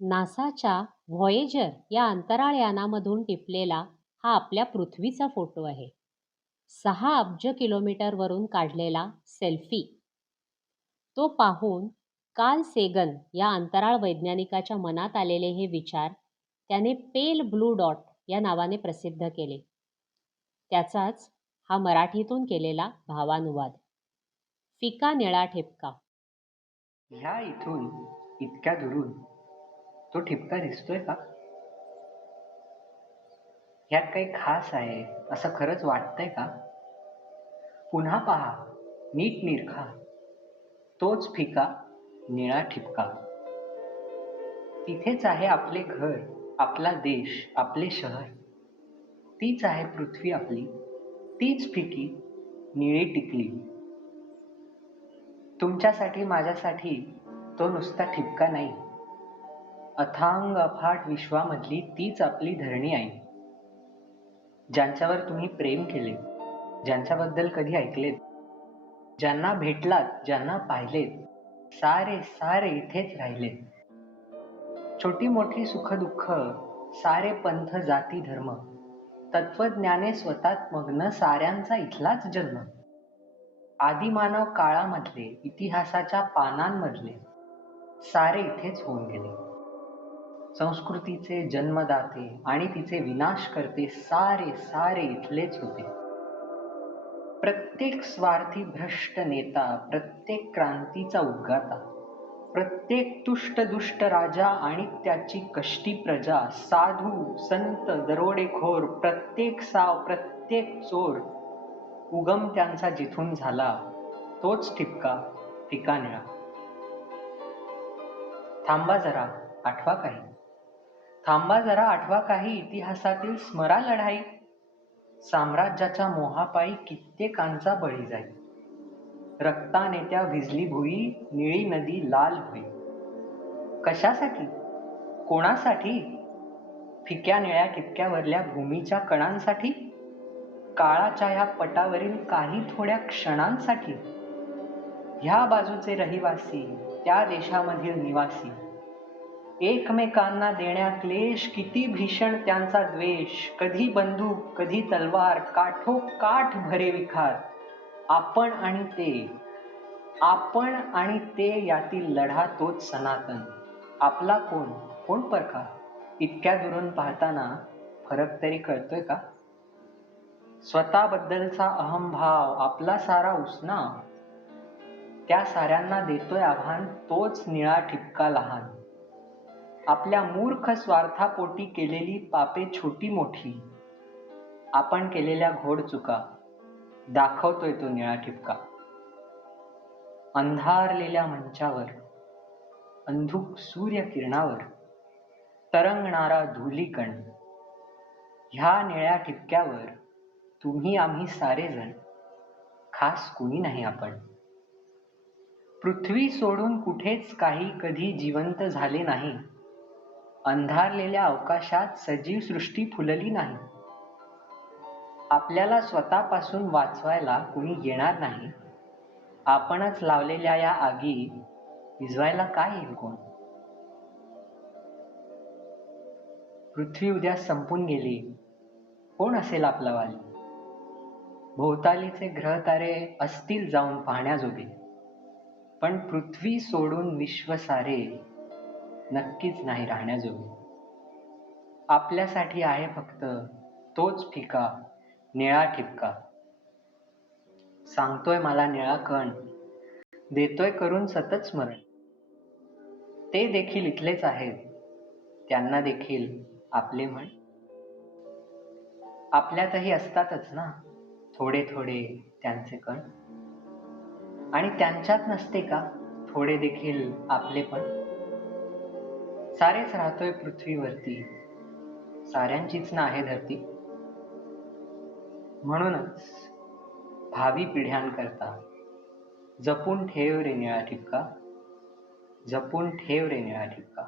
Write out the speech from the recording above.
नासाच्या Voyager या अंतराळ यानामधून टिपलेला हा आपल्या पृथ्वीचा फोटो आहे. 6 अब्ज किलोमीटरवरून काढलेला सेल्फी. तो पाहून कार्ल सेगन या अंतराळ वैज्ञानिकाच्या मनात आलेले हे विचार त्याने पेल ब्लू डॉट या नावाने प्रसिद्ध केले. त्याचाच हा मराठीतून केलेला भावानुवाद. फिका निळा ठिपका. ह्या इथून इतक्या दुरून तो ठिपका दिसतोय का? ह्यात काही खास आहे असं खरंच वाटतंय का? पुन्हा पहा, नीट निरखा. तोच फिका निळा ठिपका. तिथेच आहे आपले घर, आपला देश, आपले शहर. तीच आहे पृथ्वी आपली, तीच फिकी निळी टिकली. तुमच्यासाठी, माझ्यासाठी तो नुसता ठिपका नाही, अथांग अफाट विश्वामधली तीच आपली धरणी आहे. ज्यांच्यावर तुम्ही प्रेम केले, ज्यांच्याबद्दल कधी ऐकलेत, ज्यांना भेटलात, ज्यांना पाहिलेत, सारे सारे इथेच राहिलेत. छोटी मोठी सुखदुःख, सारे पंथ जाती धर्म, तत्वज्ञाने स्वतःत मग्न, साऱ्यांचा इथलाच जन्म. आदिमानव काळामधले, इतिहासाच्या पानांमधले सारे इथेच होऊन गेले. संस्कृतीचे जन्मदाते आणि तिचे विनाश करते सारे सारे इथलेच होते. प्रत्येक स्वार्थी भ्रष्ट नेता, प्रत्येक क्रांतीचा उद्गाता, प्रत्येक तुष्ट दुष्ट राजा आणि त्याची कष्टी प्रजा, साधू संत दरोडेखोर, प्रत्येक साव, प्रत्येक चोर, उगम त्यांचा जिथून झाला तोच ठिपका फिका निळा. थांबा जरा, आठवा काही. थांबा जरा, आठवा काही. इतिहासातील स्मरा लढाई. साम्राज्याच्या मोहापायी कित्येकांचा बळी जाई. रक्ताने त्या भिजली भुई, निळी नदी लाल होई. कशासाठी? कोणासाठी? फिक्या निळ्या ठिपक्यावरल्या भूमीच्या कणांसाठी? काळाच्या ह्या पटावरील काही थोड्या क्षणांसाठी? ह्या बाजूचे रहिवासी, त्या देशामधील निवासी, एकमेकांना देण्या क्लेश, किती भीषण त्यांचा द्वेष. कधी बंदूक, कधी तलवार, काठोकाठ भरे विखार. आपण आणि ते, आपण आणि ते यातील लढा तोच सनातन. आपला कोण, कोण परका? इतक्या दुरून पाहताना फरक तरी कळतोय का? स्वतःबद्दलचा अहंभाव, आपला सारा उसना, त्या साऱ्यांना देतोय आव्हान तोच निळा ठिपका लहान. आपल्या मूर्ख स्वार्थापोटी केलेली पापे छोटी मोठी, आपण केलेल्या घोड चुका दाखवतोय तो निळा ठिपका. अंधारलेल्या मंचावर, अंधुक सूर्यकिरणावर तरंगणारा धूलिकण. ह्या निळ्या ठिपक्यावर तुम्ही आम्ही सारेजण, खास कुणी नाही आपण. पृथ्वी सोडून कुठेच काही कधी जिवंत झाले नाही. अंधारलेल्या अवकाशात सजीव सृष्टी फुलली नाही. आपल्याला स्वतःपासून वाचवायला कुणी येणार नाही. आपणच लावलेल्या या आगी विझवायला काय येईल कोण? पृथ्वी उद्या संपून गेली, कोण असेल आपला वाली? भोवतालीचे ग्रह तारे असतील जाऊन पाहण्याजोगे, पण पृथ्वी सोडून विश्व सारे नक्कीच नाही राहण्याजोगे. आपल्यासाठी आहे फक्त तोच फिका निळा ठिपका. सांगतोय मला निळा कण, देतोय करून सतत स्मरण. ते देखील इथलेच आहेत, त्यांना देखील आपले म्हण. आपल्यातही असतातच ना थोडे थोडे त्यांचे कण, आणि त्यांच्यात नसते का थोडे देखील आपले पण? सारेच राहतोय पृथ्वीवरती, साऱ्यांचीच ना आहे धरती. म्हणूनच भावी पिढ्यांकरता जपून ठेव रे निळा ठिपका, जपून ठेव रे निळा ठिपका.